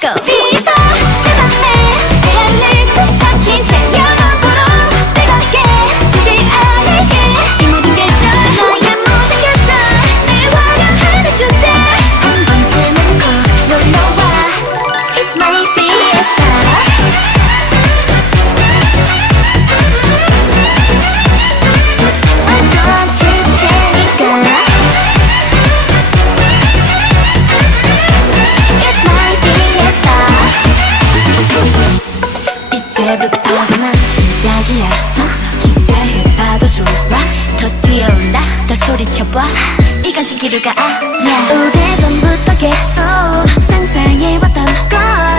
하고 시서 내 맘에 태양을 부셔킨 채 영원토록 뜨겁게 지지 않을게 이 모든 계절 너의 모든 계절 늘 화려하는 축제 한 번쯤은 꼭 놀러와 It's my fiesta 어떤 축제니까 It's my fiesta 이제부터가 난 시작이야 더 기대해봐도 좋아 더 뛰어올라 더 소리쳐봐 이건 신기루가 아니야 오래전부터 계속 상상해왔던 걸